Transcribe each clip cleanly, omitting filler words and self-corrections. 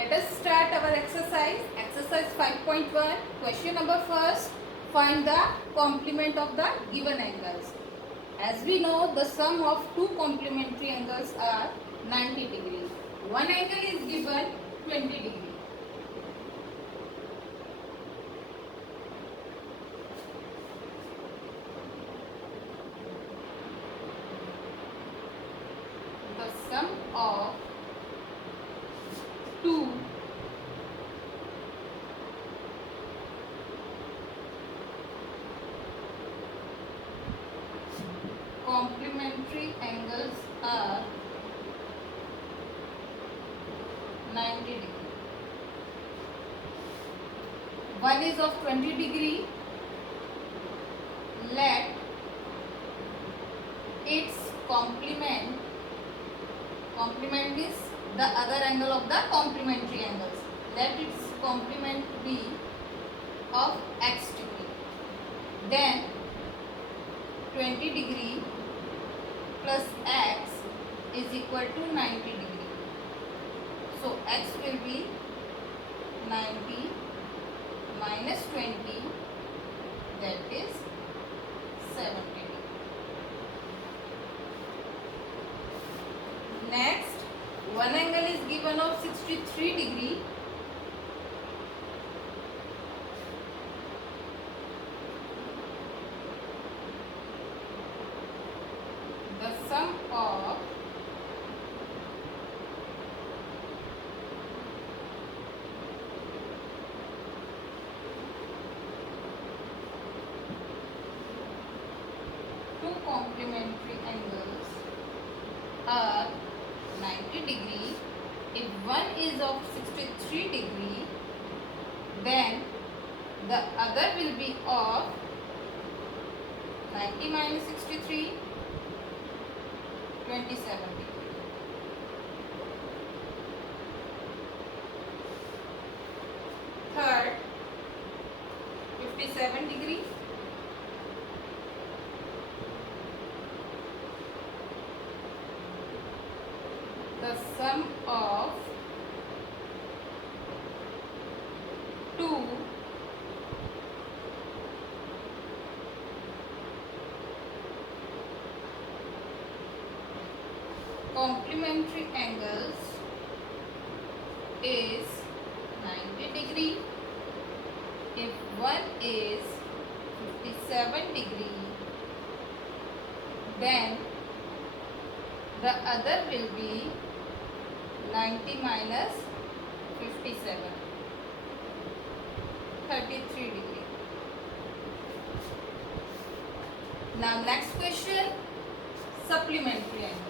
Let us start our exercise. Exercise 5.1. Question number first. Find the complement of the given angles. As we know, the sum of two complementary angles are 90 degrees. One angle is given 20 degrees. The sum of two complementary angles are 90 degree. One is of 20 degree. Let its complement is the other angle of the complementary angles. Let its complement be of x degree. Then 20 degree plus x is equal to 90 degree. So x will be 90 minus 20, that is 70 degree. Next, one angle is given of 63 degree. The sum of two complementary angles are 90 degree. If one is of 63 degree, then the other will be of 90 minus 63, 27 degree. Third, 57 degree. The sum of two complementary angles is 90 degree. If one is 57 degree, then the other will be 90 minus 57, 33 degree. Now next question, supplementary angles.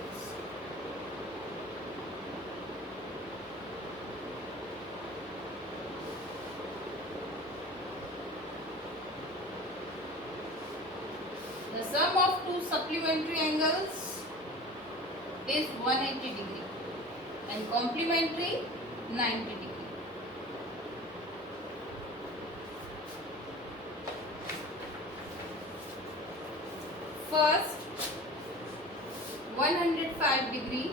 The sum of two supplementary angles is 180 degree and complementary 90 degree. First, 105 degree.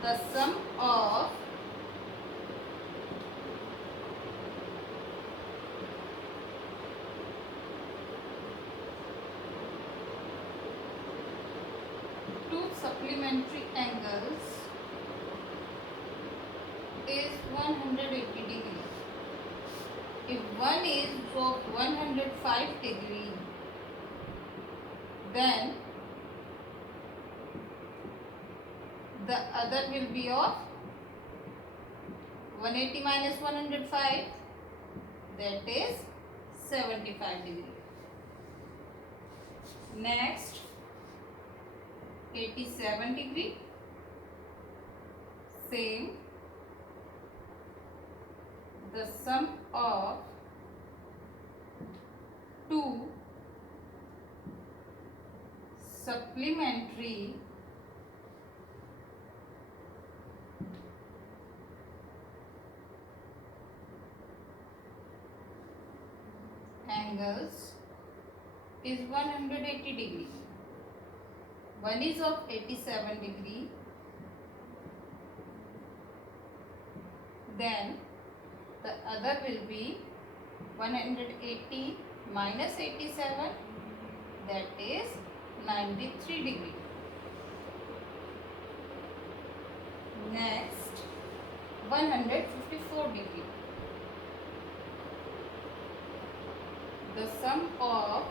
The sum of two supplementary angles is 180 degree. If one is of 105 degree, then the other will be of 180 minus 105, that is 75 degree. Next, 87 degree. Same. The sum of two supplementary angles is 180 degree. One is of 87 degree. Then the other will be 180 minus 87, that is 93 degree. Next, 154 degree. The sum of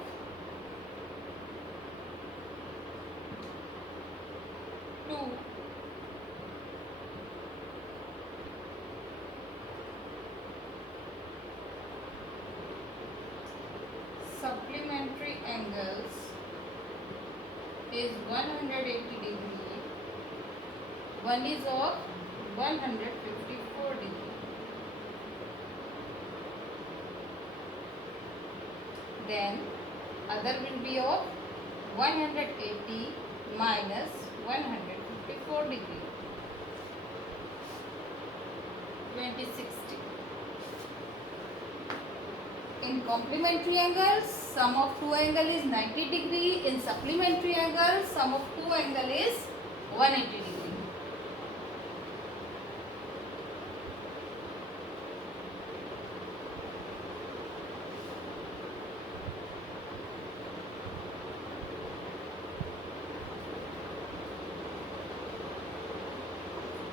two supplementary angles is 180 degree. One is of 154 degree. Then other will be of 180 minus 154 degree. 2060. In complementary angles, sum of two angle is 90 degree. In supplementary angle, sum of two angle is 180 degree.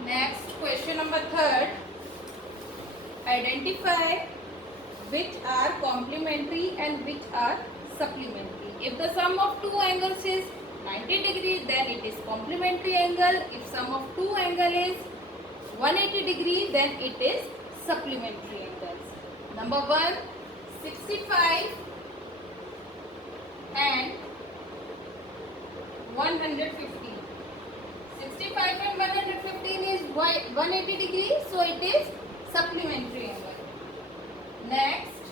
Next, question number 3rd. Identify which are complementary and which are supplementary. If the sum of two angles is 90 degree, then it is complementary angle. If sum of two angle is 180 degree, then it is supplementary angles. Number 1, 65 and 115. 65 and 115 is 180 degree, so it is supplementary angle. Next,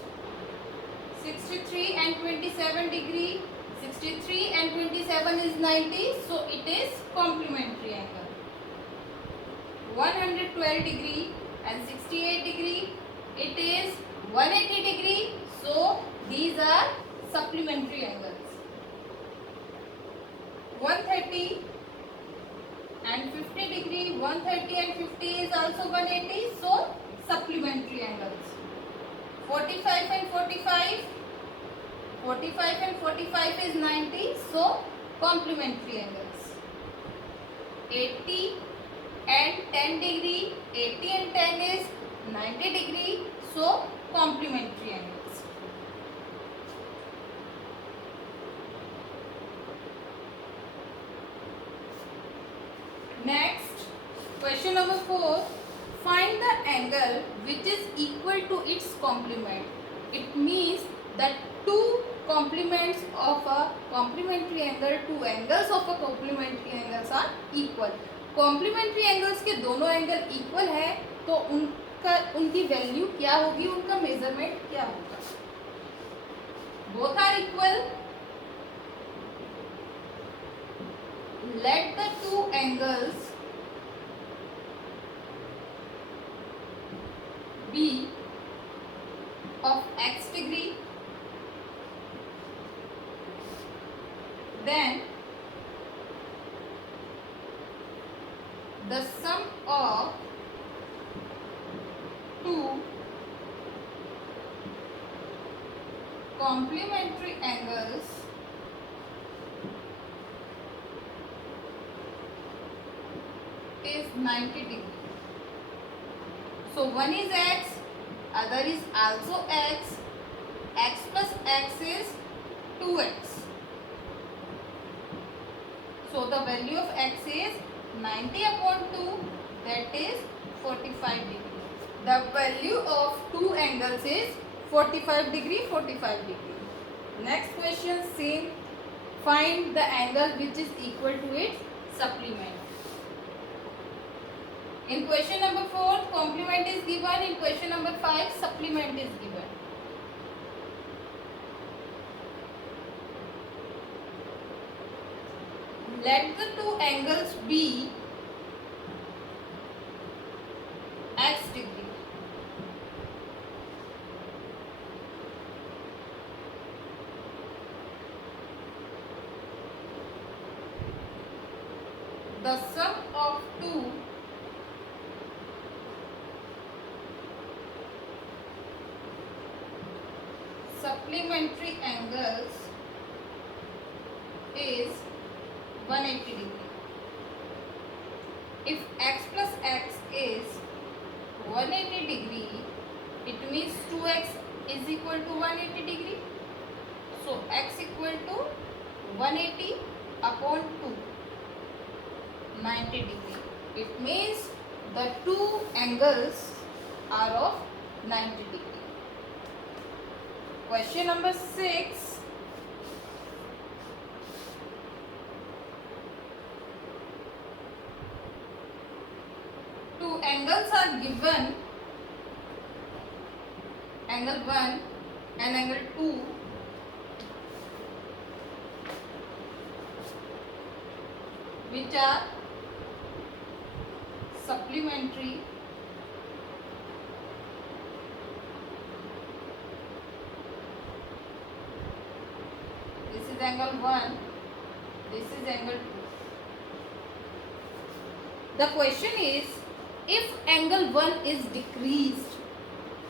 63 and 27 degree. 63 and 27 is 90, so it is complementary angle. 112 degree and 68 degree, it is 180 degree, so these are supplementary angles. 130 and 50 degree, 130 and 50 is also 180, so supplementary angles. 45 and 45, 45 and 45 is 90, so complementary angles. 80 and 10 degree, 80 and 10 is 90 degree, so complementary angles. Next, question number 4. Find the angle which is equal to its complement. It means that two complements of a complementary angle, two angles of a complementary angles are equal. Complementary angles के दोनों angle equal है, तो उनकी value क्या होगी, उनका measurement क्या होगा. Both are equal. Let the two angles be of x degree, then the sum of two complementary angles is 90 degree. So one is x, other is also x. X plus x is 2x. So the value of x is 90 upon 2, that is 45 degree. The value of two angles is 45 degree, 45 degree. Next question, same. Find the angle which is equal to its supplement. In question number 4, complement is given. In question number 5, supplement is given. Let the two angles be x degree. the sum of two supplementary angles is 180 degree. If x plus x is 180 degree, it means 2x is equal to 180 degree. So x equal to 180 upon 2, 90 degree. It means the two angles are of 90 degree. Question number 6. Two angles are given, angle 1 and angle 2, which are supplementary this is angle 1, this is angle 2. The question is, if angle 1 is decreased,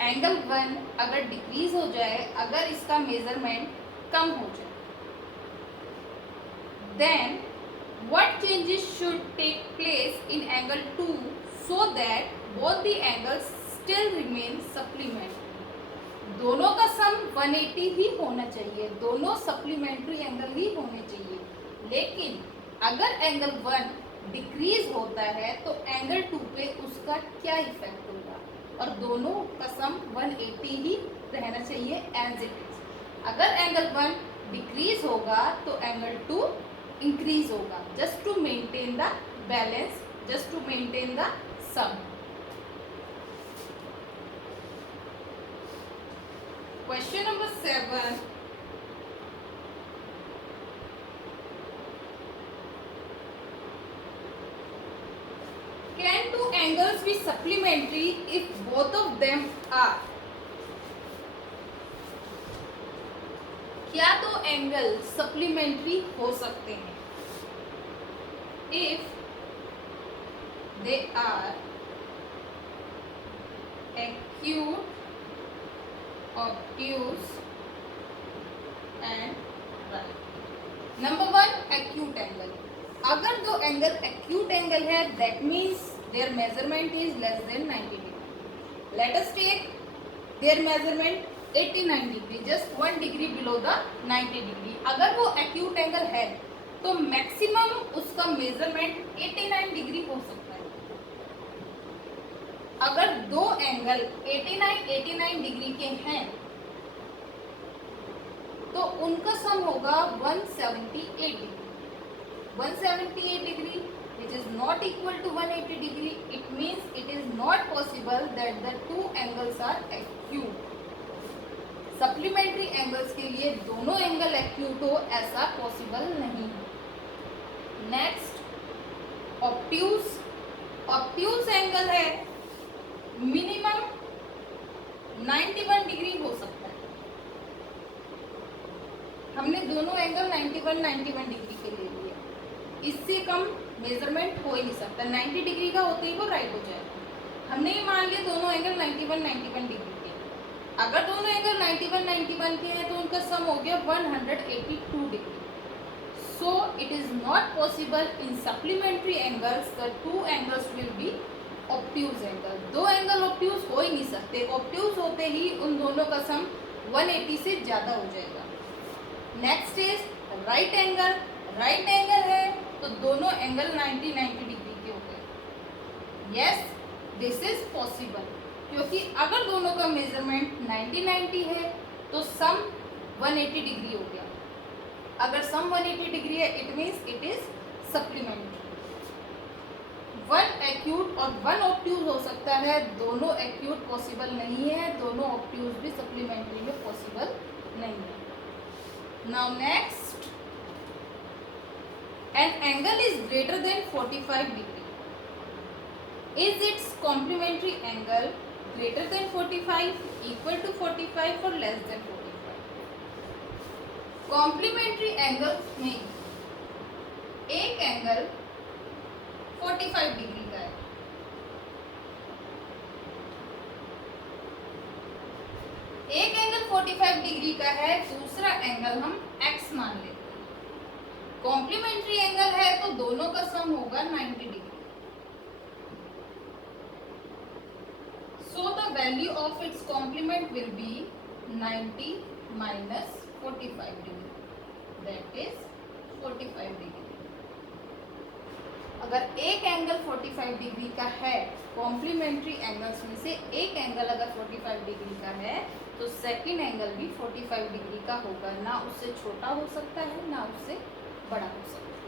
angle 1 अगर decrease हो जाए, अगर इसका measurement कम हो जाए, then what changes should take place in angle 2 so that both the angles still remain supplementary? दोनों का सम 180 ही होना चाहिए, दोनों सप्लीमेंट्री एंगल ही होने चाहिए. लेकिन अगर एंगल 1 डिक्रीज होता है तो एंगल 2 पे उसका क्या इफेक्ट होगा, और दोनों का सम 180 ही रहना चाहिए एज इट इज. अगर एंगल 1 डिक्रीज होगा तो एंगल 2 इंक्रीज होगा, just to maintain the balance, just to maintain the sum. Question number 7. Can two angles be supplementary if both of them are? क्या दो एंगल सप्लीमेंट्री हो सकते हैं? If they are acute, obtuse and right. Number 1, acute angle. अगर दो angle acute angle है, that means their measurement is less than 90 degree. Let us take their measurement 89 degree, just 1 degree below the 90 degree. अगर वो acute angle है तो maximum उसका measurement 89 degree हो सकता है. अगर दो एंगल 89 डिग्री के हैं तो उनका सम होगा 178 degree. 178 degree which is not equal to 180 degree. It means it is not possible that the two angles are acute. Supplementary angles के लिए दोनों एंगल एक्यूट हो, ऐसा पॉसिबल नहीं है. Next, obtuse. ऑब्ट्यूज एंगल है, मिनिमम 91 डिग्री हो सकता है. हमने दोनों एंगल 91 डिग्री के ले लिए, इससे कम मेजरमेंट हो ही नहीं सकता. 90 डिग्री का होते ही वो राइट हो जाएगा. हमने ये मान लिया दोनों एंगल 91 डिग्री के. अगर दोनों एंगल 91 के हैं तो उनका सम हो गया 182 degree. So it is not possible in supplementary angles the two angles will be obtuse angle. दो एंगल ऑब्ट्यूज हो ही नहीं सकते. ऑब्ट्यूज होते ही उन दोनों का सम 180 से ज़्यादा हो जाएगा. Next is right angle. Right angle है तो दोनों एंगल 90 डिग्री के हो गए. यस, दिस इज पॉसिबल, क्योंकि अगर दोनों का मेजरमेंट 90 है तो सम 180 डिग्री हो गया. अगर सम 180 डिग्री है it means it is supplementary. 1 acute और 1 ऑब्ट्यूज हो सकता है, दोनों एक्यूट पॉसिबल नहीं है, दोनों ऑब्ट्यूज भी सप्लीमेंट्री में पॉसिबल नहीं है. Now next, an angle is greater than 45 degree. Is its complementary angle greater than 45, equal to 45 or less than 45? complementary angles में एक एंगल 45 डिग्री का है। एक एंगल 45 डिग्री का है, दूसरा एंगल हम x मान लेते हैं। कॉम्प्लीमेंट्री एंगल है तो दोनों का सम होगा 90 degree. So the value of its complement will be 90 minus 45 degree. That is 45 degree. अगर एक एंगल 45 डिग्री का है, कॉम्प्लीमेंट्री एंगल्स में से एक एंगल अगर 45 डिग्री का है तो सेकंड एंगल भी 45 डिग्री का होगा, ना उससे छोटा हो सकता है ना उससे बड़ा हो सकता है।